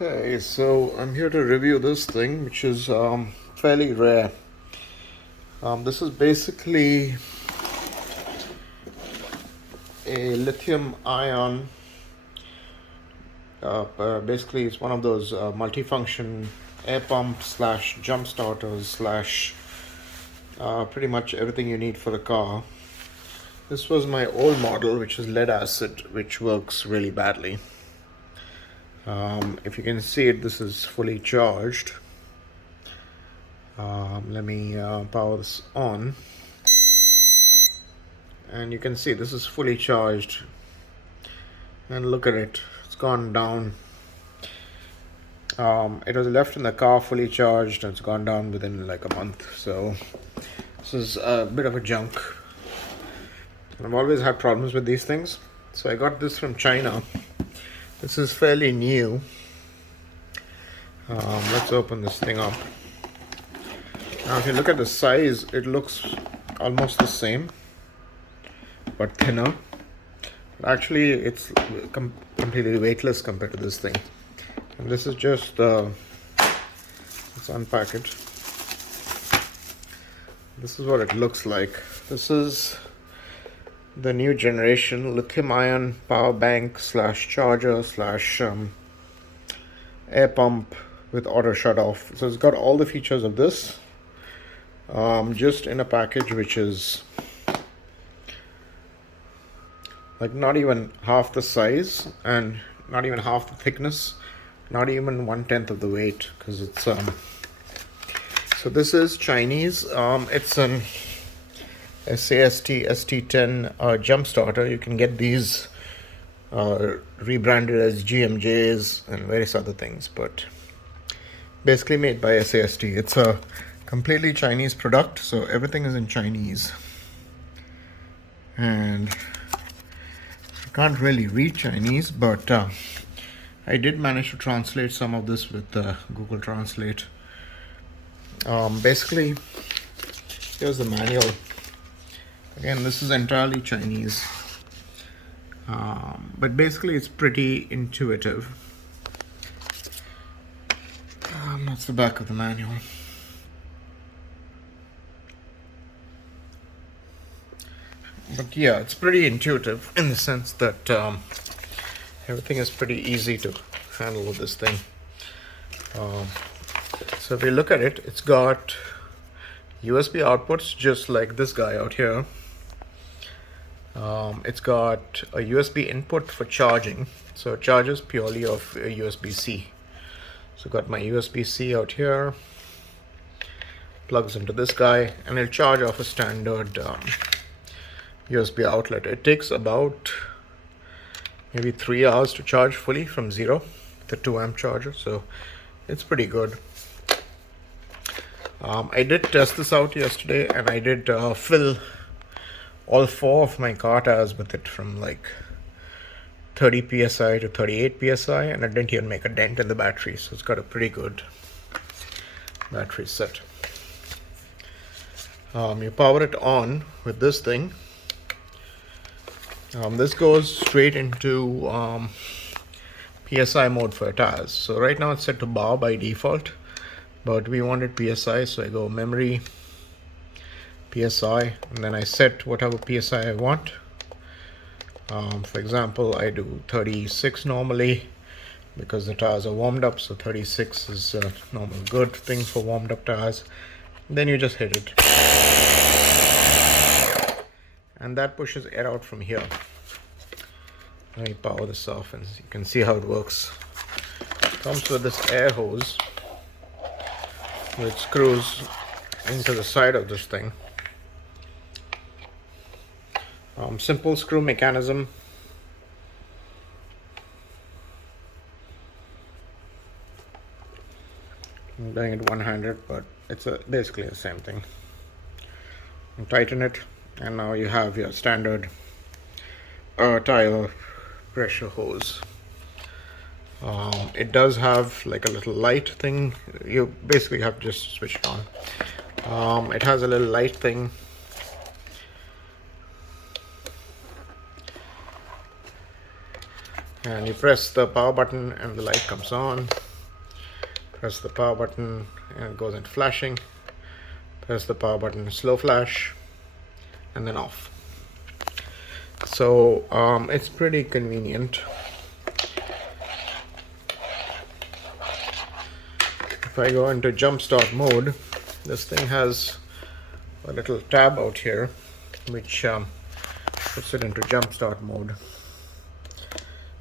Okay, so I'm here to review this thing, which is fairly rare. This is basically a lithium ion. Basically, it's one of those multifunction air pump slash jump starters slash pretty much everything you need for a car. This was my old model, which is lead acid, which works really badly. If you can see it, this is fully charged. Let me power this on, and you can see this is fully charged, and look at it, it's gone down. It was left in the car fully charged and it's gone down within like a month, so this is a bit of a junk. And I've always had problems with these things, so I got this from China. This is fairly new. Let's open this thing up. Now if you look at the size, it looks almost the same but thinner. But actually it's completely weightless compared to this thing. And this is just let's unpack it. This is what it looks like. This is the new generation lithium ion powerbank slash charger slash air pump with auto shut off. So it's got all the features of this, just in a package which is like not even half the size and not even half the thickness, not even 1/10 of the weight, because it's so this is Chinese. It's an SAST ST10 Jumpstarter. You can get these rebranded as GMJs and various other things, but basically made by SAST. It's a completely Chinese product, so everything is in Chinese, and I can't really read Chinese, but I did manage to translate some of this with Google Translate. Basically, here's the manual. Again, this is entirely Chinese, but basically it's pretty intuitive. That's the back of the manual. But yeah, it's pretty intuitive in the sense that everything is pretty easy to handle with this thing. So if you look at it, it's got USB outputs just like this guy out here. It's got a USB input for charging, so it charges purely off USB-C. So got my USB-C out here, plugs into this guy, and it'll charge off a standard USB outlet. It takes about maybe 3 hours to charge fully from zero, the 2 amp charger, so it's pretty good. I did test this out yesterday, and I did fill all 4 of my car tires with it, from like 30 psi to 38 psi, and I didn't even make a dent in the battery, so it's got a pretty good battery set. You power it on with this thing. This goes straight into PSI mode for tires. So right now it's set to bar by default, but we wanted PSI, so I go memory, PSI, and then I set whatever PSI I want. For example, I do 36 normally because the tires are warmed up, so 36 is a normal good thing for warmed up tires. Then you just hit it, and that pushes air out from here. Let me power this off and you can see how it works. It comes with this air hose which screws into the side of this thing. Simple screw mechanism. I'm doing it one-handed, but it's basically the same thing. You tighten it, and now you have your standard tire pressure hose. It does have like a little light thing. You basically have to just switch it on. It has a little light thing. And you press the power button and the light comes on. Press the power button and it goes into flashing. Press the power button, slow flash, and then off. So it's pretty convenient. If I go into jump start mode, this thing has a little tab out here which puts it into jump start mode.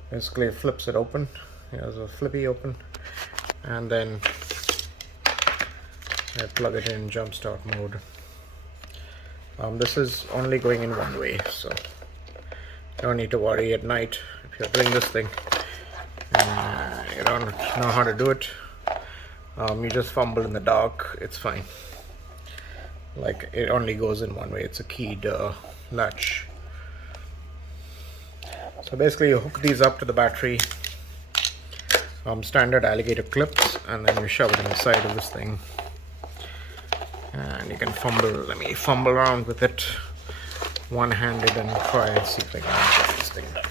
Basically flips it open. Here's a flippy open, and then I plug it in jump start mode. This is only going in one way, so you don't need to worry at night if you're doing this thing. You don't know how to do it. You just fumble in the dark, it's fine. Like, it only goes in one way. It's a keyed latch. So basically you hook these up to the battery, standard alligator clips, and then you shove it in the side of this thing. And you can let me fumble around with it one-handed and try and see if I can get this thing right.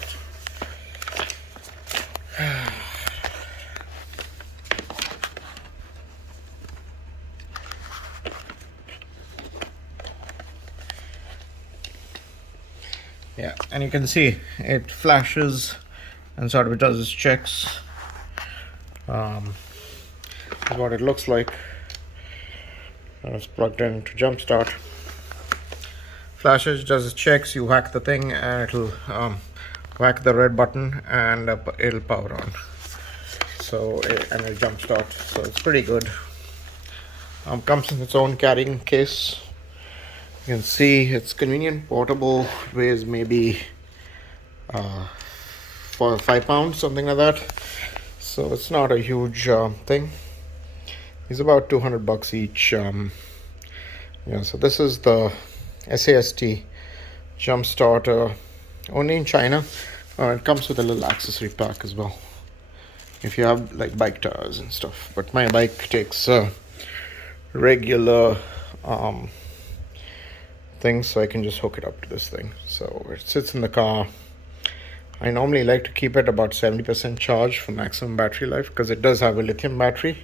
Yeah, and you can see it flashes and sort of does its checks. This is what it looks like. It's plugged into jump start. Flashes, does its checks, you whack the thing and it'll whack the red button and it'll power on. So and it'll jump start. So it's pretty good. Comes in its own carrying case. You can see it's convenient, portable, weighs maybe 4 or 5 pounds, something like that. So it's not a huge thing. It's about $200 each. Yeah, so this is the SAST Jumpstarter, only in China. It comes with a little accessory pack as well, if you have like bike tires and stuff. But my bike takes regular things, so I can just hook it up to this thing. So it sits in the car. I normally like to keep it about 70% charged for maximum battery life, because it does have a lithium battery.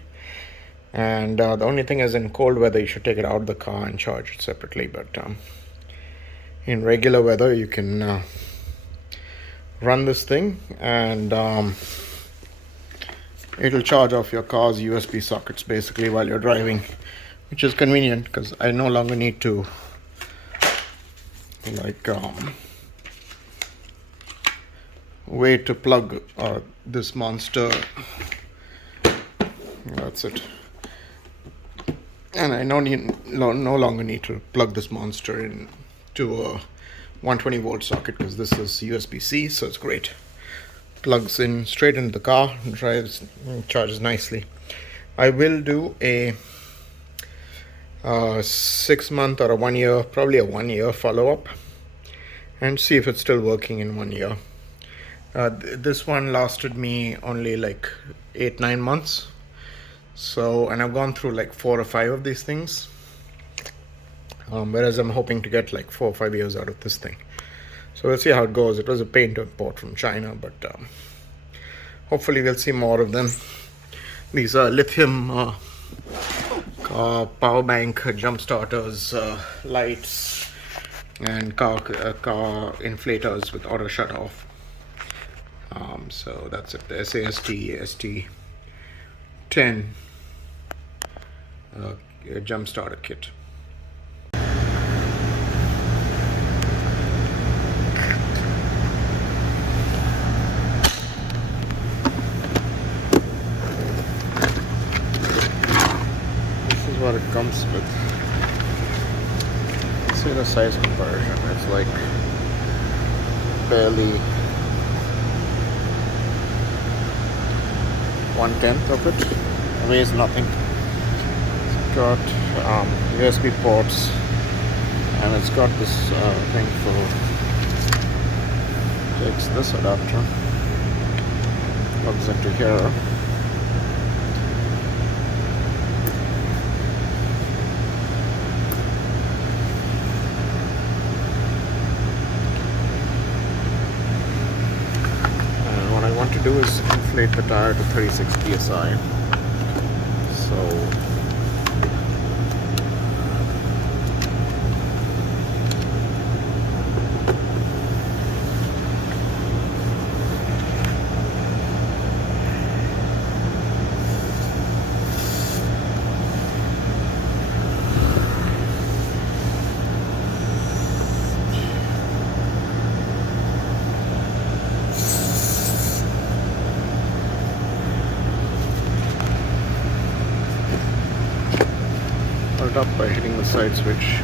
And the only thing is, in cold weather you should take it out of the car and charge it separately. But in regular weather you can run this thing and it'll charge off your car's USB sockets basically while you're driving, which is convenient because I no longer need to wait to plug this monster. That's it. And I no longer need to plug this monster into a 120 volt socket, because this is Usbc, so it's great. Plugs in straight into the car, charges nicely. I will do a 6 month or a 1 year, probably a 1 year follow-up, and see if it's still working in 1 year. This one lasted me only like 8-9 months. So, and I've gone through like 4 or 5 of these things, whereas I'm hoping to get like 4 or 5 years out of this thing. So we'll see how it goes. It was a pain to import from China, but hopefully we'll see more of them. These are lithium powerbank jump starters, lights, and car inflators with auto shut off. So that's it. The SAST ST10 jump starter kit. This is what it comes with. See the size comparison. It's like barely 1/10 of it. It weighs nothing. It's got USB ports, and it's got this thing for, takes this adapter, plugs into here. inflate the tire to 36 psi. So up by hitting the side switch.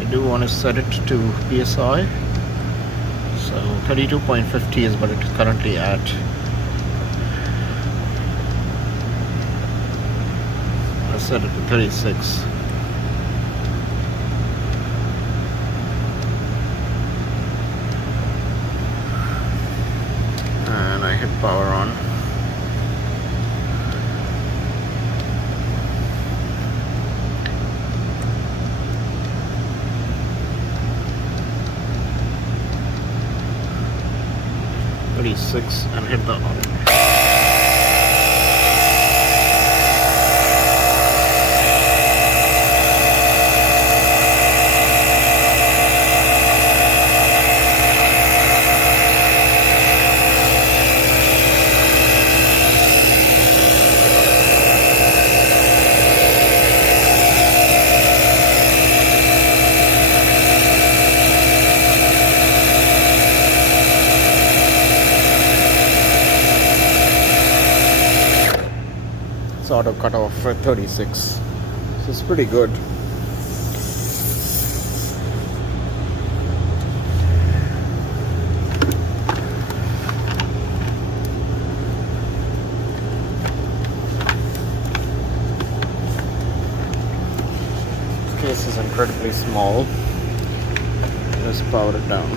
I do want to set it to PSI, so 32.50 is what it's currently at. I set it to 36. And I hit power on. And hit the on. Auto cut off for 36, so it's pretty good. This case is incredibly small. Let's power it down.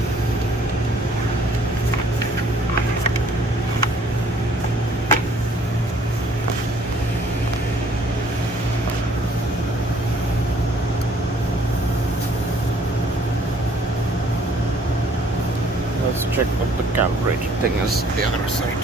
Let's check what the calibrated thing is the other side.